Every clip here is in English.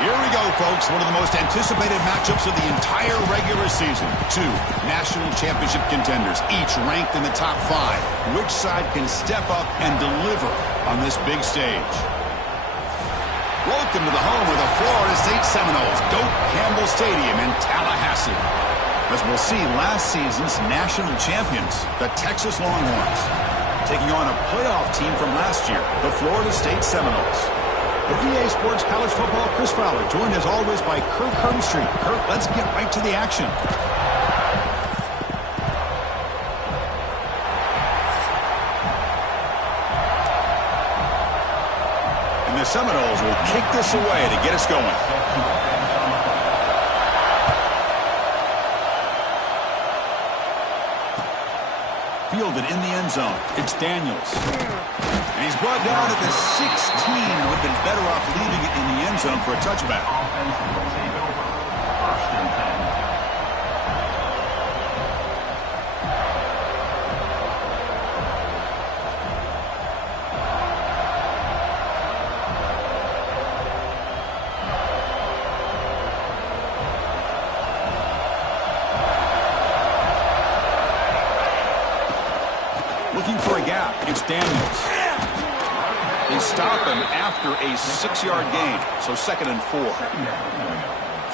Here we go, folks. One of the most anticipated matchups of the entire regular season. Two national championship contenders, each ranked in the top 5. Which side can step up and deliver on this big stage? Welcome to the home of the Florida State Seminoles, Doak Campbell Stadium in Tallahassee. As we'll see, last season's national champions, the Texas Longhorns, taking on a playoff team from last year, the Florida State Seminoles. For EA Sports College Football, Chris Fowler, joined as always by Kirk Hermstreet. Kirk, let's get right to the action. And the Seminoles will kick this away to get us going. Fielded in the end zone. It's Daniels. And he's brought down at the 16. Would have been better off leaving it in the end zone for a touchback. Looking for a gap. It's Daniels. They stop him after a 6-yard gain, so 2nd and 4.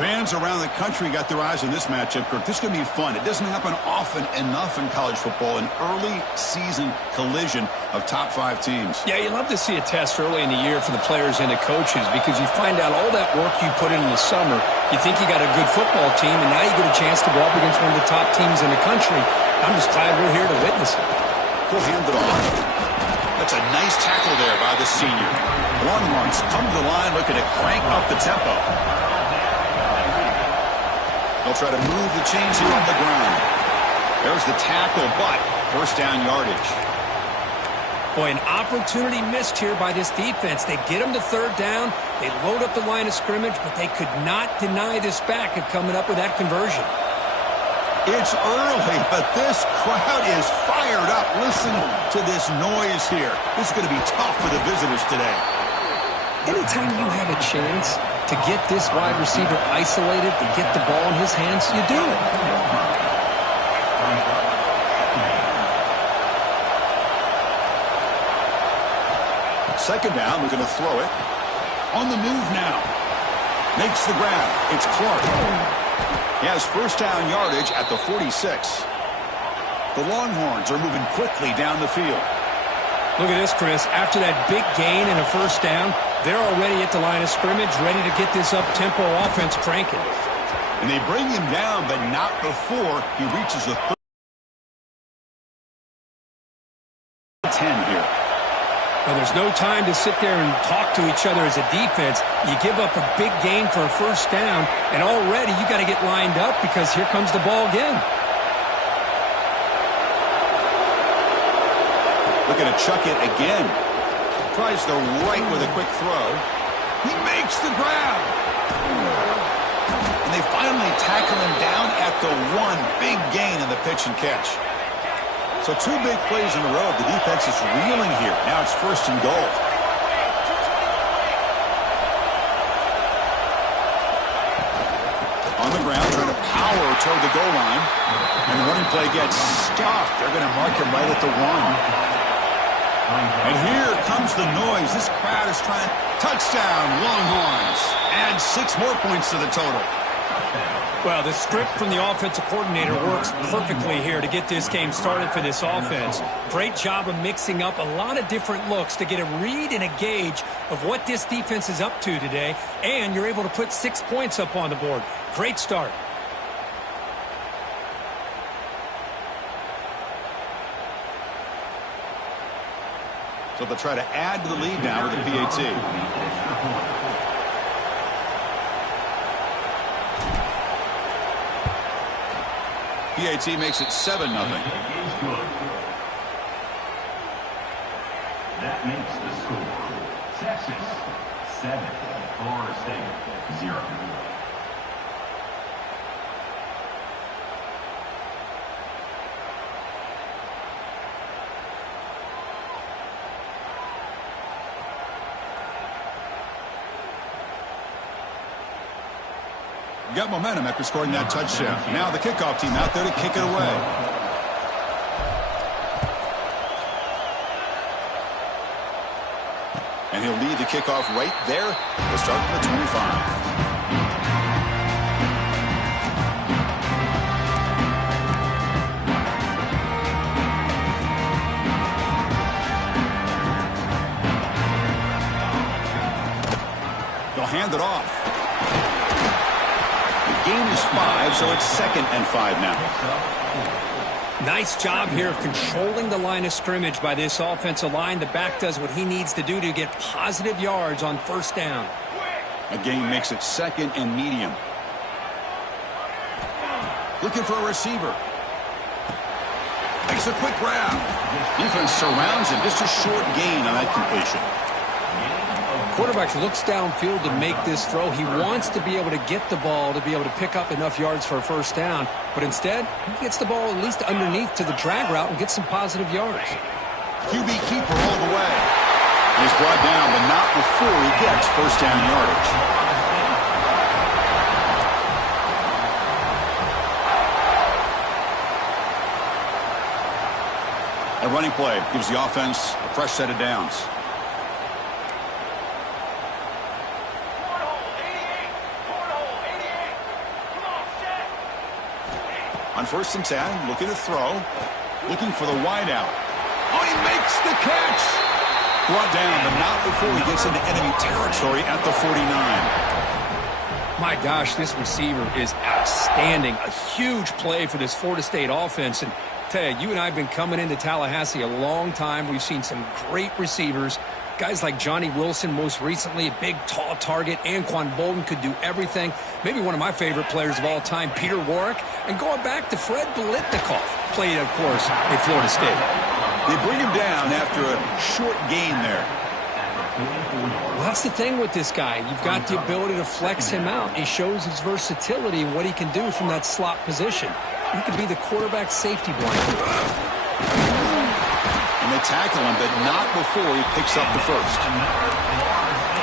Fans around the country got their eyes on this matchup, Kirk. This is going to be fun. It doesn't happen often enough in college football, an early season collision of top 5 teams. Yeah, you love to see a test early in the year for the players and the coaches because you find out all that work you put in the summer. You think you got a good football team, and now you get a chance to go up against one of the top teams in the country. I'm just glad we're here to witness it. He'll hand it off. That's a nice tackle there by the senior. Longhorns come to the line looking to crank up the tempo. They'll try to move the chains here on the ground. There's the tackle, but first down yardage. Boy, an opportunity missed here by this defense. They get them to 3rd down. They load up the line of scrimmage, but they could not deny this back of coming up with that conversion. It's early, but this crowd is fired up. Listen to this noise here. This is going to be tough for the visitors today. Anytime you have a chance to get this wide receiver isolated, to get the ball in his hands, you do it. 2nd down, we're going to throw it. On the move now. Makes the grab. It's Clark. He has first down yardage at the 46. The Longhorns are moving quickly down the field. Look at this, Chris. After that big gain and a first down, they're already at the line of scrimmage, ready to get this up-tempo offense cranking. And they bring him down, but not before he reaches the 10 here. Well, there's no time to sit there and talk to each other as a defense. You give up a big gain for a first down, and already you got to get lined up because here comes the ball again. Looking to chuck it again. Tries the right with a quick throw. He makes the grab. And they finally tackle him down at the 1. Big gain in the pitch and catch. So 2 big plays in a row. The defense is reeling here. Now it's 1st and goal. On the ground, trying to power toward the goal line. And the running play gets stuffed. They're going to mark him right at the 1. And here comes the noise. This crowd is trying. Touchdown, Longhorns. Add 6 more points to the total. Well, the script from the offensive coordinator works perfectly here to get this game started for this offense. Great job of mixing up a lot of different looks to get a read and a gauge of what this defense is up to today, and you're able to put 6 points up on the board. Great start. So they'll try to add to the lead now with the PAT. PAT makes it 7-0. That makes the score Texas 7, Florida State 0. Got momentum after scoring that touchdown. Now the kickoff team out there to kick it away. And he'll lead the kickoff right there. We'll start from the 25. They'll hand it off. Gain is 5, so it's 2nd and 5 now. Nice job here of controlling the line of scrimmage by this offensive line. The back does what he needs to do to get positive yards on 1st down. A gain makes it 2nd and medium. Looking for a receiver. Makes a quick grab. Defense surrounds him. Just a short gain on that completion. Quarterback looks downfield to make this throw. He wants to be able to get the ball to be able to pick up enough yards for a 1st down. But instead, he gets the ball at least underneath to the drag route and gets some positive yards. QB keeper all the way. He's brought down, but not before he gets 1st down yardage. A running play gives the offense a fresh set of downs. On 1st and 10, looking to throw. Looking for the wide out. Oh, he makes the catch! Brought down, but not before he gets into enemy territory at the 49. My gosh, this receiver is outstanding. A huge play for this Florida State offense. And I tell you, you and I have been coming into Tallahassee a long time. We've seen some great receivers. Guys like Johnny Wilson, most recently, a big, tall target. Anquan Bolden could do everything. Maybe one of my favorite players of all time, Peter Warwick. And going back to Fred Biletnikoff, played, of course, at Florida State. They bring him down after a short gain there. Well, that's the thing with this guy. You've got the ability to flex him out. He shows his versatility and what he can do from that slot position. He could be the quarterback safety blanket. And they tackle him, but not before he picks up the 1st.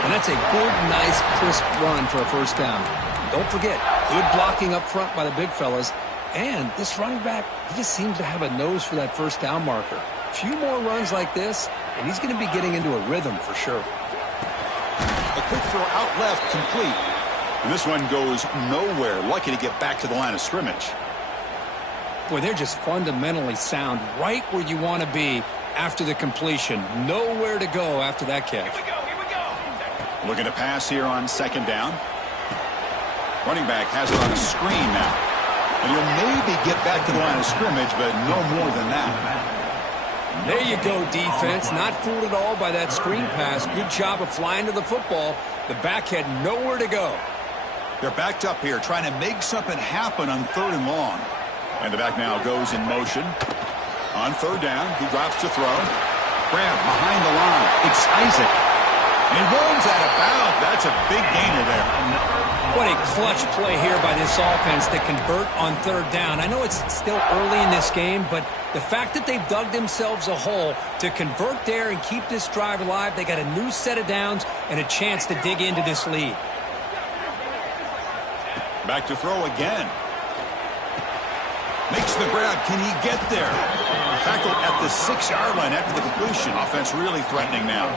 And that's a good, nice, crisp run for a 1st down. Don't forget, good blocking up front by the big fellas. And this running back, he just seems to have a nose for that 1st down marker. A few more runs like this, and he's going to be getting into a rhythm for sure. A quick throw out left, complete. And this one goes nowhere. Lucky to get back to the line of scrimmage. Boy, they're just fundamentally sound, right where you want to be after the completion. Nowhere to go after that catch. Here we go. Looking to pass here on 2nd down. Running back has it on a screen now. And he'll maybe get back to the line of scrimmage, but no more than that. There you go, defense. Not fooled at all by that screen pass. Good job of flying to the football. The back had nowhere to go. They're backed up here, trying to make something happen on 3rd and long. And the back now goes in motion. On 3rd down, he drops to throw. Grab behind the line. It's Isaac. And he rolls out of bounds. That's a big gainer there. What a clutch play here by this offense to convert on 3rd down. I know it's still early in this game, but the fact that they've dug themselves a hole to convert there and keep this drive alive, they got a new set of downs and a chance to dig into this lead. Back to throw again. Makes the grab. Can he get there? Tackled at the 6-yard line after the completion. Offense really threatening now.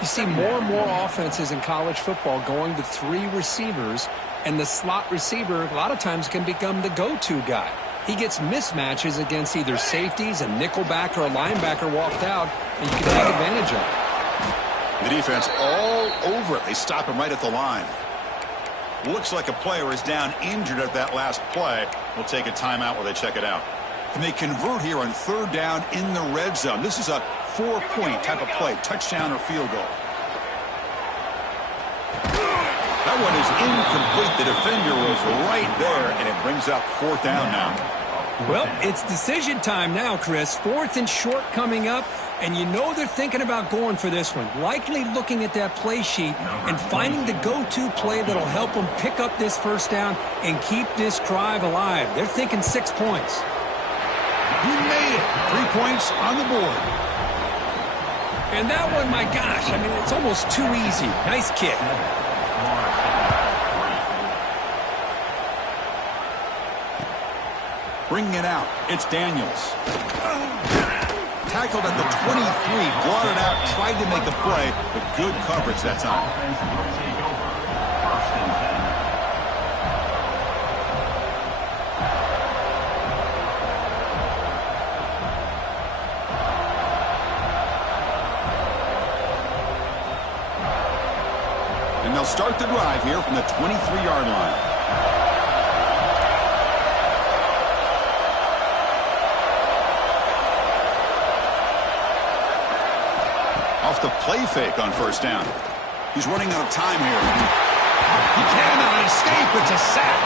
You see more and more offenses in college football going to 3 receivers, and the slot receiver a lot of times can become the go-to guy. He gets mismatches against either safeties, a nickelback, or a linebacker walked out, and you can take advantage of it. The defense all over it. They stop him right at the line. Looks like a player is down injured at that last play. We'll take a timeout while they check it out. And they convert here on 3rd down in the red zone. This is a 4-point type of play, touchdown or field goal. That one is incomplete. The defender was right there, and it brings up 4th down now. Well, it's decision time now, Chris. 4th and short coming up, and you know they're thinking about going for this one. Likely looking at that play sheet and finding the go-to play that'll help them pick up this 1st down and keep this drive alive. They're thinking 6 points. You made it. 3 points on the board. And that one, my gosh, I mean, it's almost too easy. Nice kick. Bringing it out, it's Daniels. Tackled at the 23, blotted out, tried to make the play, but good coverage that time. And they'll start the drive here from the 23-yard line. Off the play fake on 1st down. He's running out of time here. He cannot escape. It's a sack.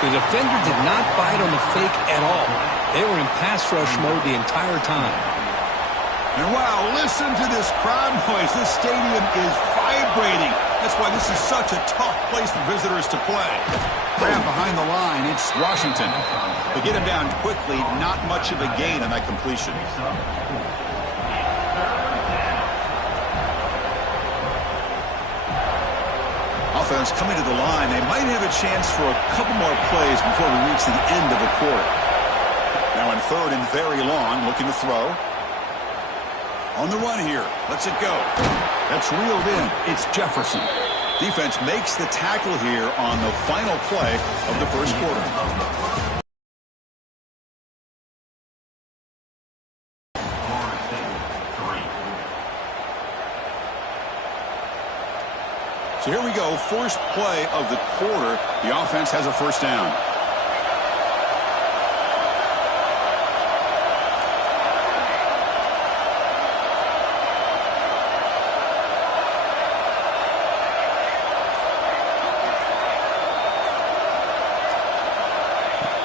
The defender did not bite on the fake at all. They were in pass rush mode the entire time. And wow, listen to this crowd noise. This stadium is vibrating. That's why this is such a tough place for visitors to play. Grab behind the line. It's Washington. They get him down quickly. Not much of a gain on that completion. Offense coming to the line. They might have a chance for a couple more plays before we reach the end of the quarter. Now in 3rd and very long, looking to throw. On the run here. Lets it go. That's reeled in. It's Jefferson. Defense makes the tackle here on the final play of the 1st quarter. So here we go, first play of the quarter. The offense has a 1st down.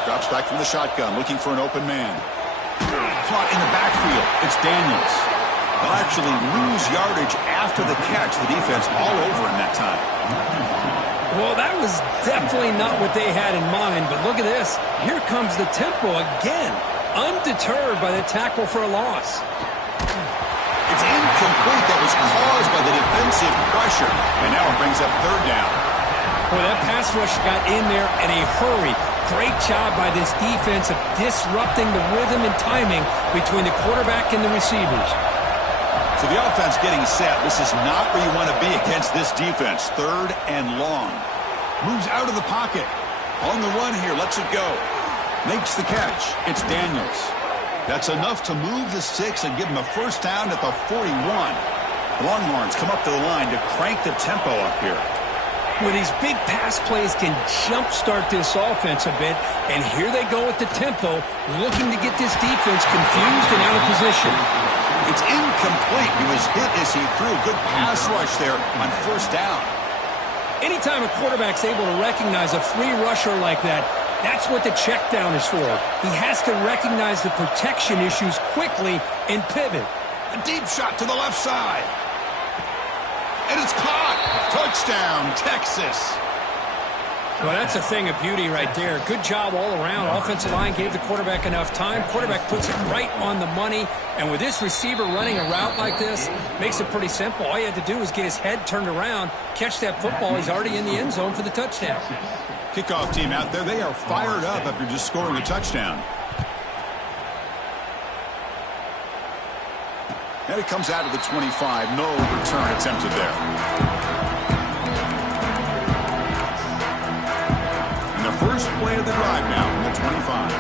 Drops back from the shotgun, looking for an open man. Caught in the backfield. It's Daniels. They'll actually lose yardage after the catch. The defense all over in that time. Well, that was definitely not what they had in mind, but look at this. Here comes the tempo again. Undeterred by the tackle for a loss. It's incomplete. That was caused by the defensive pressure. And now it brings up 3rd down. Well, that pass rush got in there in a hurry. Great job by this defense of disrupting the rhythm and timing between the quarterback and the receivers. So the offense getting set. This is not where you want to be against this defense. 3rd and long. Moves out of the pocket. On the run here. Lets it go. Makes the catch. It's Daniels. That's enough to move the 6 and give him a 1st down at the 41. The Longhorns come up to the line to crank the tempo up here. Well, these big pass plays can jumpstart this offense a bit, and here they go with the tempo, looking to get this defense confused and out of position. It's incomplete. He was hit as he threw. Good pass rush there on first down. Anytime a quarterback's able to recognize a free rusher like that, that's what the check down is for. He has to recognize the protection issues quickly and pivot. A deep shot to the left side. And it's caught. Touchdown, Texas. Well, that's a thing of beauty right there. Good job all around. Offensive line gave the quarterback enough time. Quarterback puts it right on the money. And with this receiver running a route like this, makes it pretty simple. All you had to do was get his head turned around, catch that football. He's already in the end zone for the touchdown. Kickoff team out there. They are fired up after just scoring a touchdown. And it comes out of the 25. No return attempted there. And the first play of the drive now from the 25.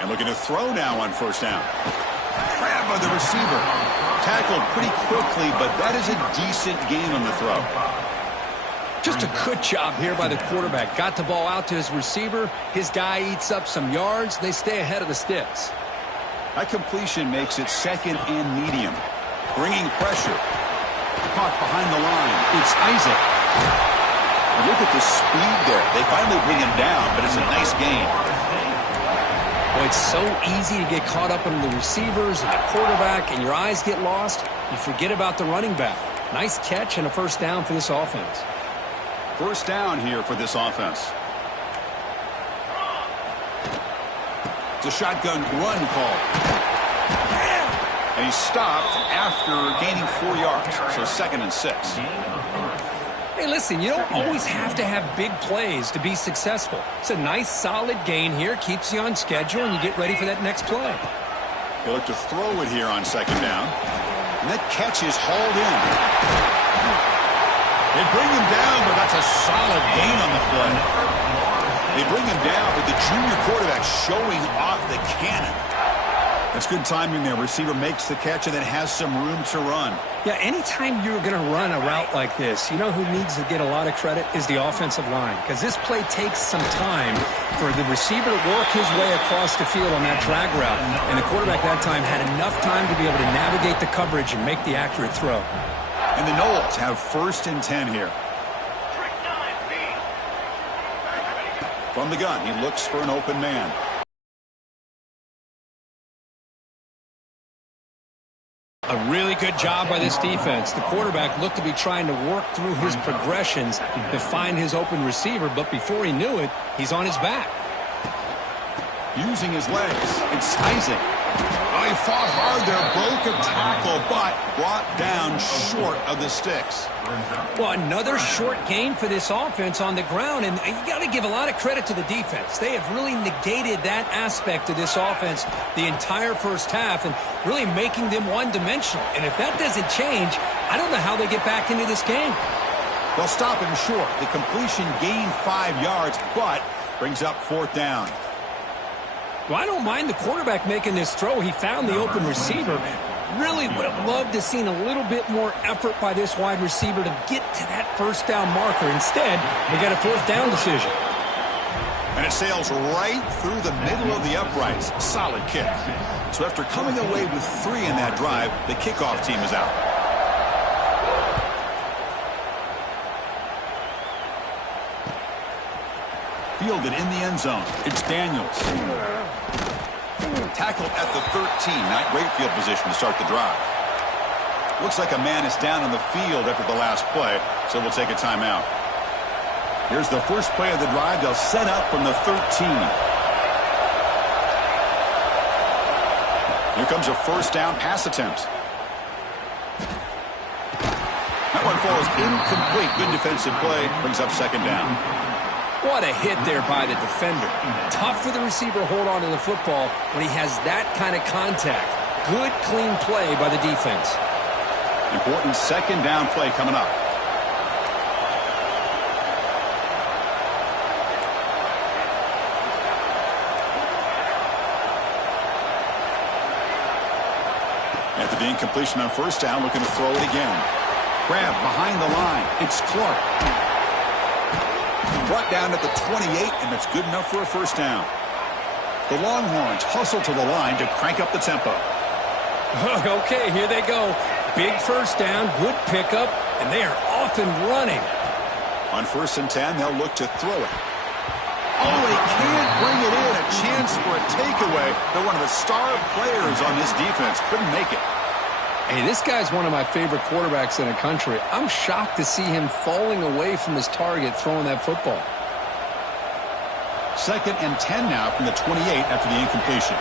And looking to throw now on first down. Grab by the receiver. Tackled pretty quickly, but that is a decent gain on the throw. Just a good job here by the quarterback. Got the ball out to his receiver. His guy eats up some yards. They stay ahead of the sticks. That completion makes it second and medium. Bringing pressure. Caught behind the line. It's Isaac. And look at the speed there. They finally bring him down, but it's a nice gain. Boy, it's so easy to get caught up in the receivers and the quarterback, and your eyes get lost. You forget about the running back. Nice catch and a first down for this offense. First down here for this offense. It's a shotgun run call. And he stopped after gaining 4 yards. So 2nd and 6. Hey, listen, you don't always have to have big plays to be successful. It's a nice, solid gain here. Keeps you on schedule, and you get ready for that next play. They look to throw it here on 2nd down. And that catch is hauled in. They bring him down, but that's a solid gain on the play. They bring him down with the junior quarterback showing off the cannon. That's good timing there. Receiver makes the catch and then has some room to run. Yeah, anytime you're going to run a route like this, you know who needs to get a lot of credit is the offensive line. Because this play takes some time for the receiver to work his way across the field on that drag route. And the quarterback that time had enough time to be able to navigate the coverage and make the accurate throw. And the Noles have 1st and 10 here. From the gun, he looks for an open man. A really good job by this defense. The quarterback looked to be trying to work through his progressions to find his open receiver, but before he knew it, he's on his back. Using his legs, it's Isaac. Oh, he fought hard there, broke a tackle, but brought down short of the sticks. Well, another short gain for this offense on the ground, and you got to give a lot of credit to the defense. They have really negated that aspect of this offense the entire first half and really making them one-dimensional. And if that doesn't change, I don't know how they get back into this game. They'll stop him short. The completion gained 5 yards, but brings up 4th down. Well, I don't mind the quarterback making this throw. He found the open receiver. Really would have loved to have seen a little bit more effort by this wide receiver to get to that first down marker. Instead, we got a 4th down decision. And it sails right through the middle of the uprights. Solid kick. So after coming away with 3 in that drive, the kickoff team is out. Fielded in the end zone. It's Daniels. Tackled at the 13. Not great field position to start the drive. Looks like a man is down on the field after the last play, so we'll take a timeout. Here's the first play of the drive. They'll set up from the 13. Here comes a first down pass attempt. That one falls incomplete. Good defensive play. Brings up 2nd down. What a hit there by the defender. Tough for the receiver to hold on to the football when he has that kind of contact. Good, clean play by the defense. Important 2nd down play coming up. And After the incompletion on first down, looking to throw it again. Grab behind the line. It's Clark. Brought down at the 28, and that's good enough for a first down. The Longhorns hustle to the line to crank up the tempo. Okay, here they go. Big first down, good pickup, and they are off and running. On 1st and 10, they'll look to throw it. Oh, they can't bring it in. A chance for a takeaway. They're one of the star players on this defense. Couldn't make it. Hey, this guy's one of my favorite quarterbacks in the country. I'm shocked to see him falling away from his target throwing that football. 2nd and 10 now from the 28 after the incompletion.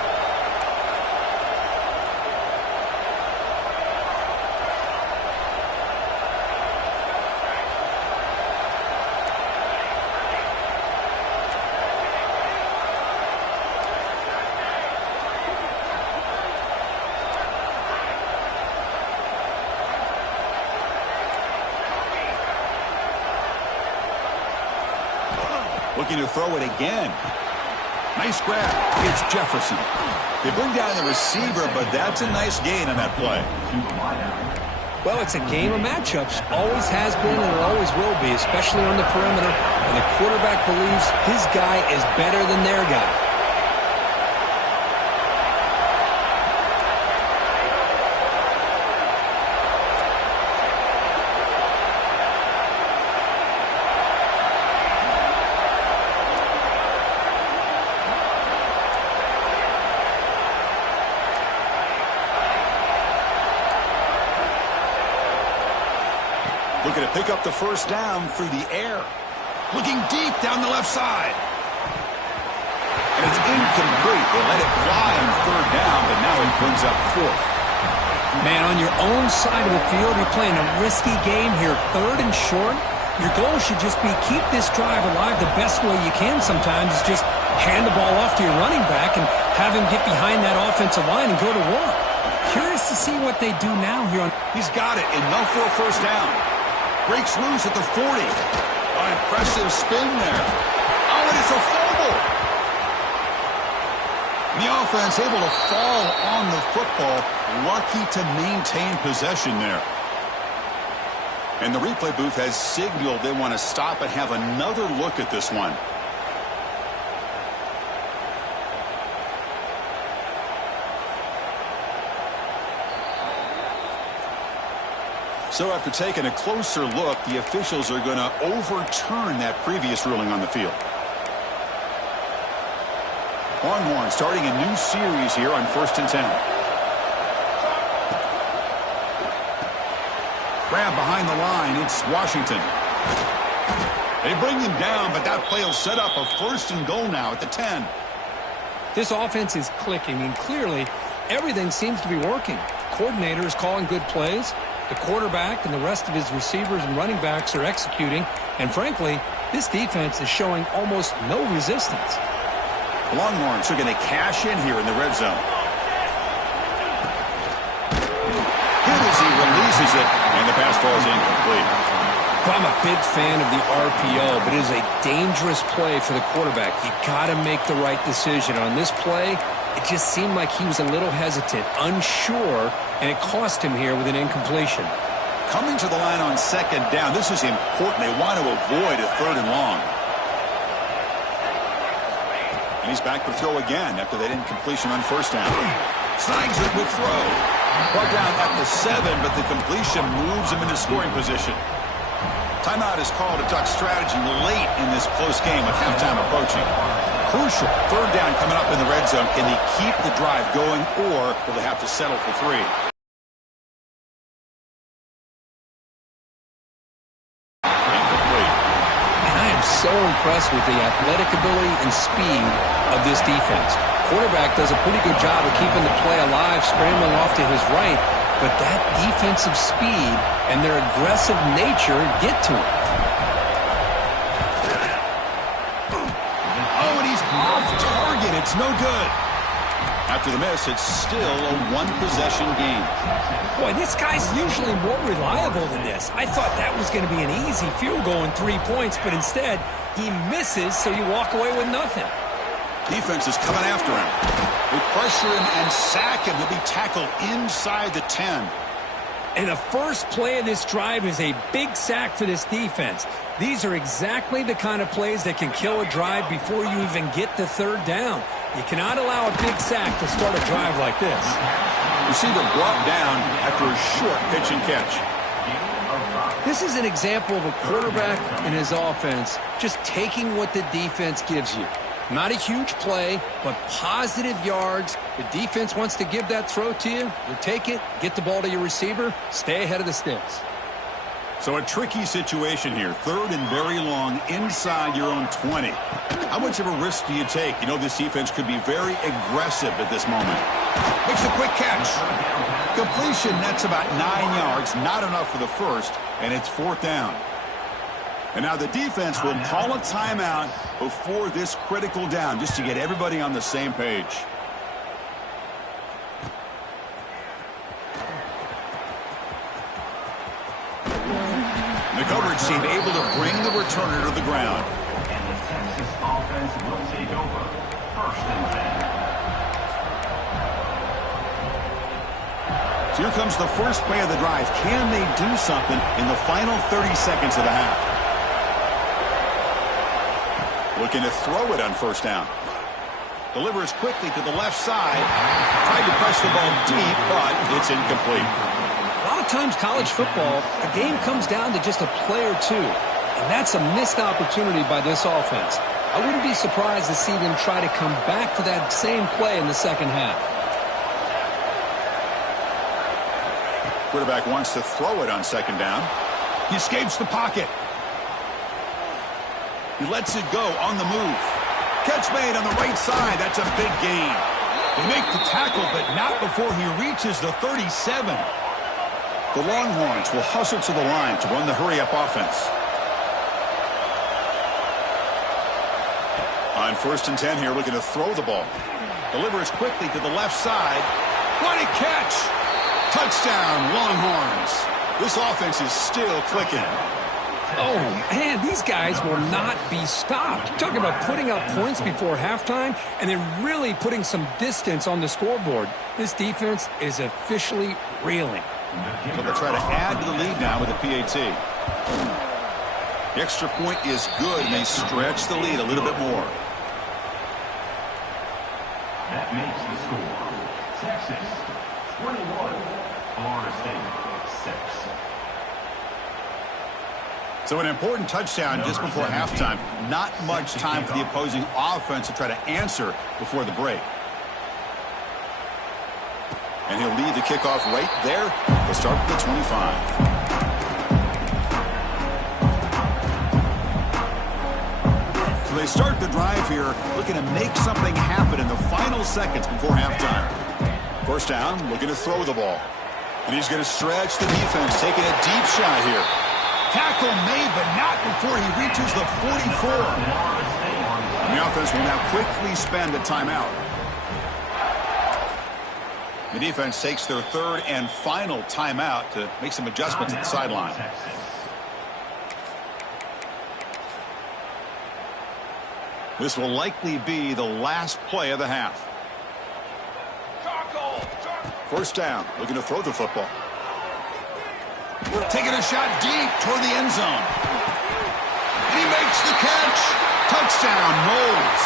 Looking to throw it again. Nice grab. It's Jefferson. They bring down the receiver, but that's a nice gain on that play. Well, it's a game of matchups. Always has been and it always will be, especially on the perimeter. And the quarterback believes his guy is better than their guy. Looking to pick up the first down through the air. Looking deep down the left side. And it's incomplete. They let it fly on 3rd down, but now it brings up 4th. Man, on your own side of the field, you're playing a risky game here. 3rd and short. Your goal should just be keep this drive alive the best way you can sometimes. Is just hand the ball off to your running back and have him get behind that offensive line and go to work. Curious to see what they do now here. He's got it. Enough for a first down. Breaks loose at the 40. An impressive spin there. Oh, and it's a fumble. The offense able to fall on the football. Lucky to maintain possession there. And the replay booth has signaled they want to stop and have another look at this one. So after taking a closer look, the officials are going to overturn that previous ruling on the field. Longhorns starting a new series here on 1st and 10. Grab behind the line. It's Washington. They bring him down, but that play will set up a 1st and goal now at the 10. This offense is clicking, and clearly everything seems to be working. Coordinator is calling good plays. The quarterback and the rest of his receivers and running backs are executing. And frankly, this defense is showing almost no resistance. The Longhorns are going to cash in here in the red zone. Good as he releases it, and the pass ball is incomplete. I'm a big fan of the RPO, but it is a dangerous play for the quarterback. You got to make the right decision. On this play, it just seemed like he was a little hesitant, unsure, and it cost him here with an incompletion. Coming to the line on 2nd down, this is important. They want to avoid a 3rd and long. And he's back to throw again after that incompletion on 1st down. Snags it with throw. Brought down at the 7, but the completion moves him into scoring position. Timeout is called to talk strategy late in this close game with halftime approaching. Crucial 3rd down coming up in the red zone. Can they keep the drive going, or will they have to settle for 3? Incomplete. And I am so impressed with the athletic ability and speed of this defense. Quarterback does a pretty good job of keeping the play alive, scrambling off to his right, but that defensive speed and their aggressive nature get to him. Oh, and he's off target. It's no good. After the miss, it's still a 1-possession game. Boy, this guy's usually more reliable than this. I thought that was going to be an easy field goal and 3 points, but instead, he misses, so you walk away with nothing. Defense is coming after him. They pressure him and sack him. He'll be tackled inside the 10. And the first play of this drive is a big sack for this defense. These are exactly the kind of plays that can kill a drive before you even get the third down. You cannot allow a big sack to start a drive like this. Receiver brought down after a short pitch and catch. This is an example of a quarterback and his offense just taking what the defense gives you. Not a huge play, but positive yards. The defense wants to give that throw to you. You take it, get the ball to your receiver, stay ahead of the sticks. So a tricky situation here. 3rd and very long inside your own 20. How much of a risk do you take? You know this defense could be very aggressive at this moment. Makes a quick catch. Completion, that's about 9 yards. Not enough for the first, and it's 4th down. And now the defense will call a timeout before this critical down, just to get everybody on the same page. The coverage team able to bring the returner to the ground. And the Texas offense will take over. 1st and 10. So here comes the first play of the drive. Can they do something in the final 30 seconds of the half? Looking to throw it on 1st down. Delivers quickly to the left side. Tried to press the ball deep, but it's incomplete. A lot of times college football, a game comes down to just a play or two. And that's a missed opportunity by this offense. I wouldn't be surprised to see them try to come back to that same play in the second half. Quarterback wants to throw it on 2nd down. He escapes the pocket. He lets it go on the move. Catch made on the right side. That's a big gain. They make the tackle, but not before he reaches the 37. The Longhorns will hustle to the line to run the hurry-up offense. On 1st and 10 here, looking to throw the ball. Delivers quickly to the left side. What a catch! Touchdown, Longhorns. This offense is still clicking. Oh, man, these guys will not be stopped. Talking about putting up points before halftime and then really putting some distance on the scoreboard. This defense is officially reeling. So they'll try to add to the lead now with a PAT. The extra point is good, and they stretch the lead a little bit more. That makes the score. Texas 21, Florida State 6. So an important touchdown just before halftime. Not much time for the opposing offense to try to answer before the break. And he'll lead the kickoff right there. He'll start with the 25. So they start the drive here, looking to make something happen in the final seconds before halftime. 1st down, looking to throw the ball. And he's going to stretch the defense, taking a deep shot here. Tackle made, but not before he reaches the 44. And the offense will now quickly spend a timeout. The defense takes their 3rd and final timeout to make some adjustments at the sideline. This will likely be the last play of the half. 1st down, looking to throw the football. Taking a shot deep toward the end zone. And he makes the catch. Touchdown, Moles.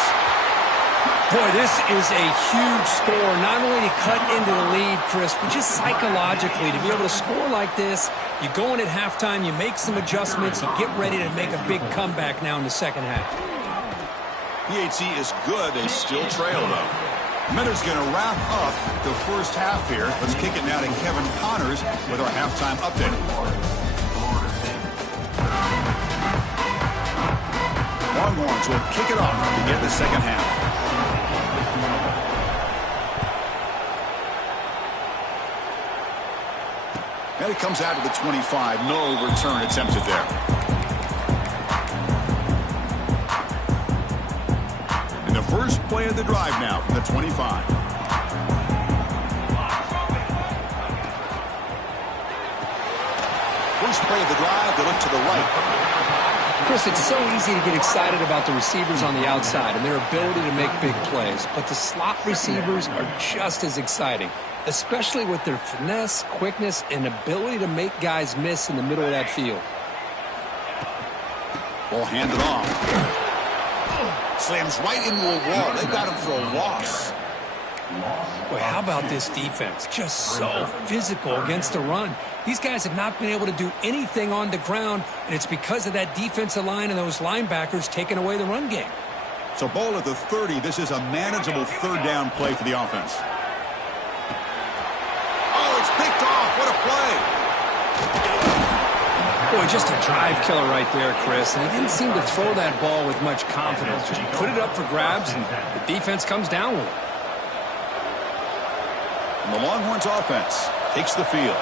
Boy, this is a huge score. Not only to cut into the lead, Chris, but just psychologically to be able to score like this. You go in at halftime, you make some adjustments, you get ready to make a big comeback now in the second half. PAT is good. They still trail, though. Minter's going to wrap up the first half here. Let's kick it now to Kevin Connors with our halftime update. Longhorns will kick it off to get the second half. And it comes out to the 25. No return attempted there. And the first play of the drive now from the 25. First play of the drive, they look to the right. Chris, it's so easy to get excited about the receivers on the outside and their ability to make big plays, but the slot receivers are just as exciting, especially with their finesse, quickness, and ability to make guys miss in the middle of that field. Ball handed off. Slams right into a wall. They got him for a loss. Boy, how about this defense? Just so physical against the run. These guys have not been able to do anything on the ground, and it's because of that defensive line and those linebackers taking away the run game. So ball at the 30. This is a manageable third down play for the offense. Oh, it's picked off. What a play. Boy, just a drive killer right there, Chris. And he didn't seem to throw that ball with much confidence. Just put it up for grabs, and the defense comes down with it. And the Longhorns offense takes the field.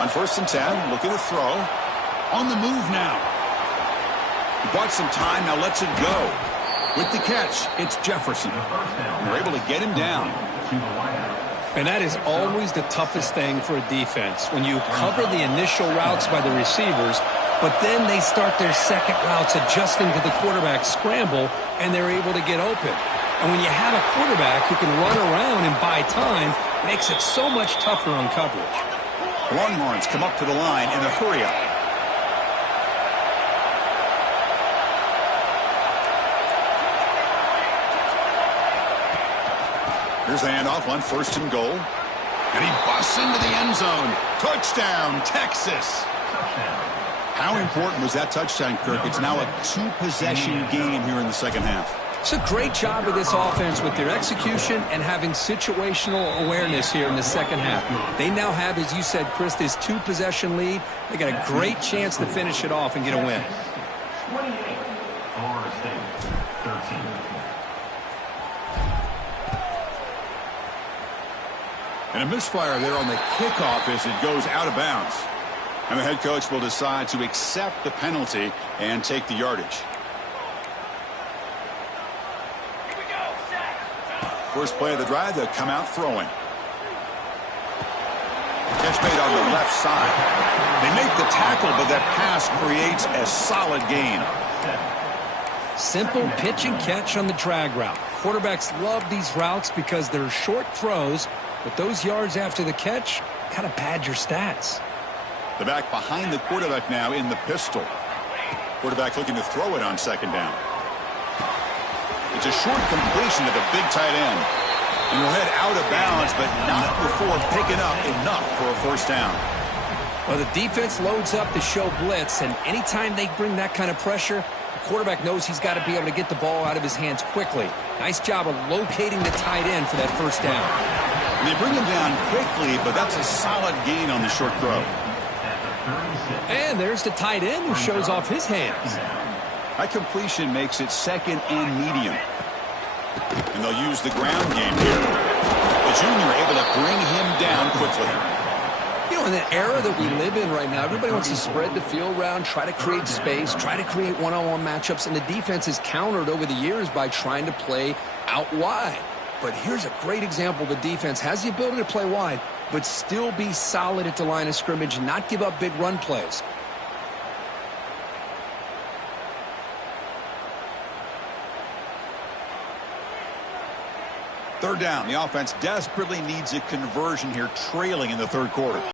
On 1st and 10, looking to throw. On the move now. He bought some time, now lets it go. With the catch, it's Jefferson. They're able to get him down. And that is always the toughest thing for a defense, when you cover the initial routes by the receivers, but then they start their second routes adjusting to the quarterback scramble, and they're able to get open. And when you have a quarterback who can run around and buy time, it makes it so much tougher on coverage. The Longhorns come up to the line in a hurry-up. Here's the handoff on 1st and goal. And he busts into the end zone. Touchdown, Texas. How important was that touchdown, Kirk? It's now a 2-possession game here in the second half. It's a great job of this offense with their execution and having situational awareness here in the second half. They now have, as you said, Chris, this 2-possession lead. They got a great chance to finish it off and get a win. 28, Florida State, 13. And a misfire there on the kickoff as it goes out of bounds. And the head coach will decide to accept the penalty and take the yardage. First play of the drive, they'll come out throwing. Catch made on the left side. They make the tackle, but that pass creates a solid gain. Simple pitch and catch on the drag route. Quarterbacks love these routes because they're short throws, but those yards after the catch kind of pad your stats. The back behind the quarterback now in the pistol. Quarterback looking to throw it on 2nd down. It's a short completion to the big tight end. And he'll head out of bounds, but not before picking up enough for a 1st down. Well, the defense loads up to show blitz, and anytime they bring that kind of pressure, the quarterback knows he's got to be able to get the ball out of his hands quickly. Nice job of locating the tight end for that 1st down. And they bring him down quickly, but that's a solid gain on the short throw. And there's the tight end who shows off his hands. That completion makes it 2nd and medium. And they'll use the ground game here. The junior able to bring him down quickly. You know, in the era that we live in right now, everybody wants to spread the field around, try to create space, try to create one-on-one matchups, and the defense is countered over the years by trying to play out wide. But here's a great example. The defense has the ability to play wide, but still be solid at the line of scrimmage and not give up big run plays. Third down. The offense desperately needs a conversion here, trailing in the 3rd quarter.